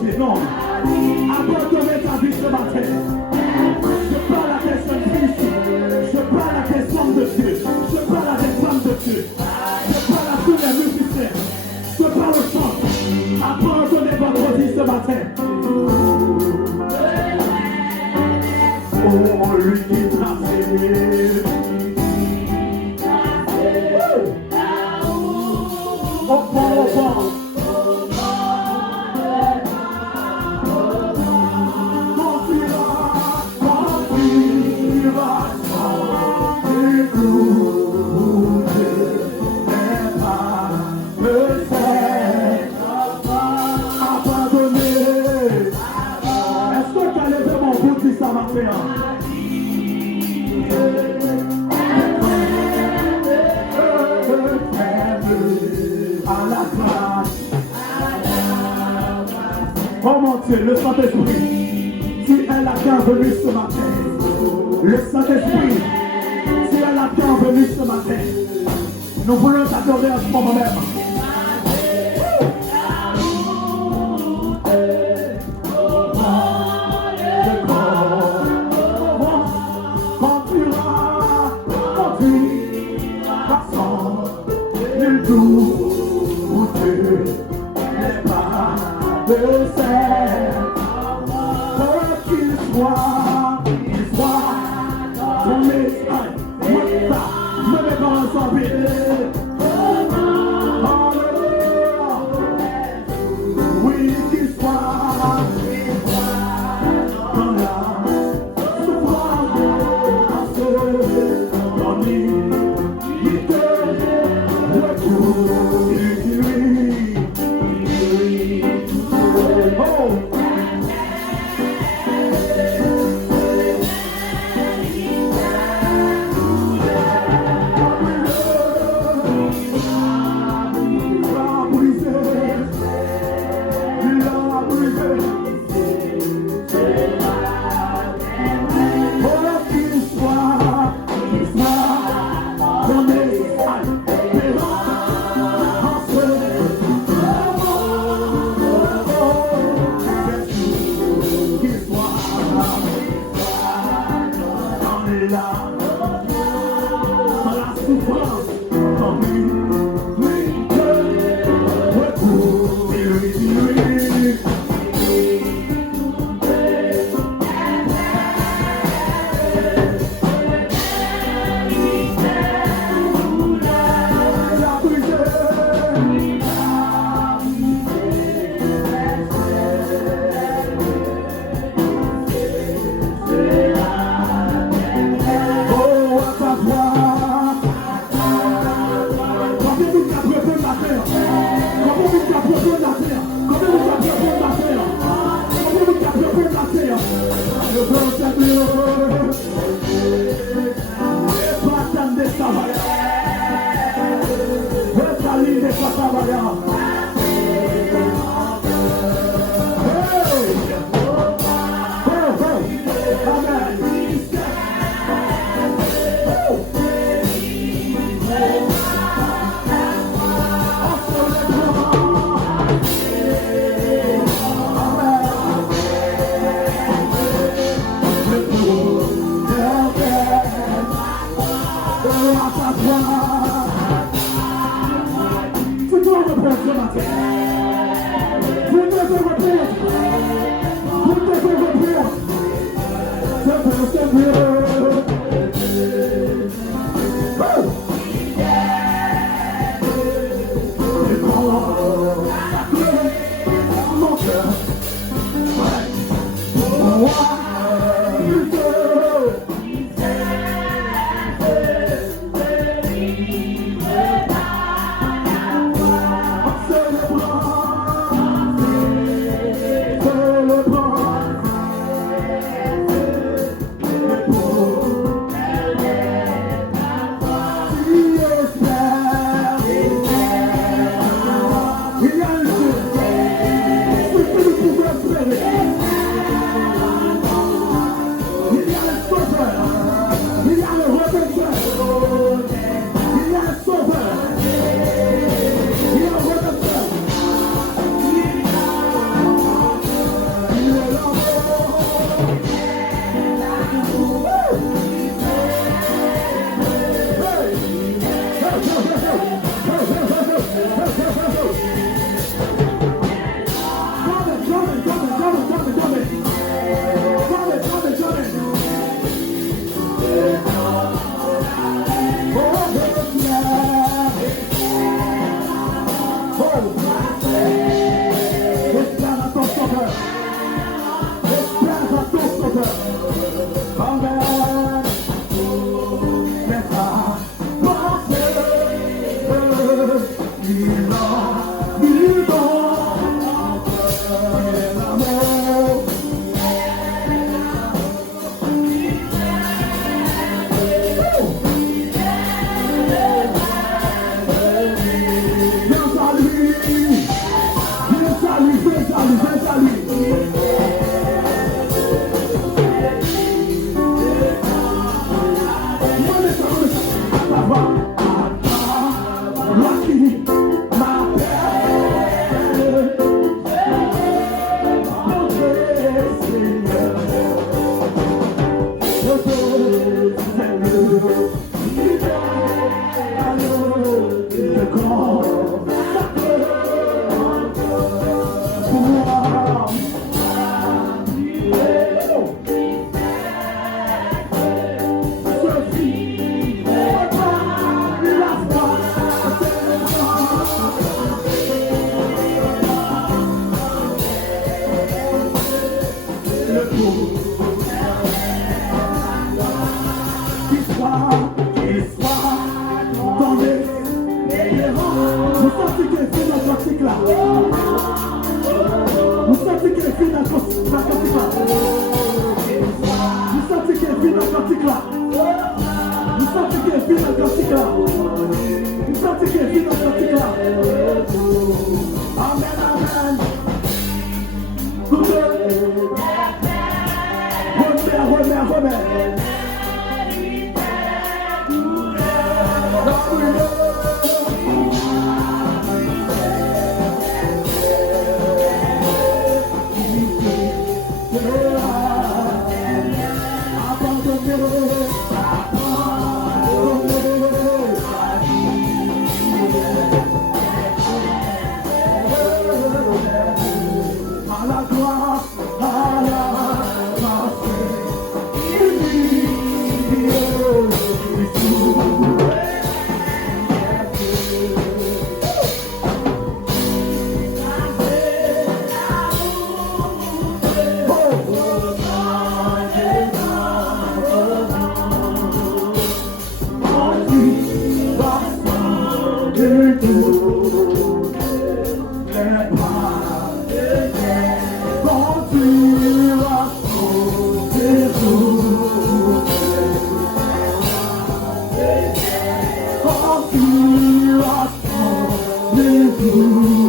reposer. Non. Abandonner ta vie ce matin. Je parle à tes seuls fils. Je parle à tes hommes de Dieu. Je parle à tes femmes de Dieu. Je parle à tous les musiciens. Je parle aux chants. Abandonnez votre vie ce matin. Oh, lui qui t'a fait. Au fond, au fond. Oh mon Dieu, le Saint-Esprit, tu es la bienvenue ce matin. Le Saint-Esprit, tu es la bienvenue ce matin. Nous voulons t'adorer à ce moment même. Espère à ton sauveur. Espère à ton sauveur. Amen. Laisse-la penser. Il est l'amour. Viens à lui. Viens à lui, viens à lui, viens à lui. Vous sentez qu'il est fait dans ce article-là. Vous sentez qu'il est fait dans ce article-là. Vous sentez qu'il est fait dans ce article-là. Vous sentez qu'il est fait dans ce article-là. Vous sentez qu'il est fait dans ce article-là. Amen, amen. Remets. Jésus.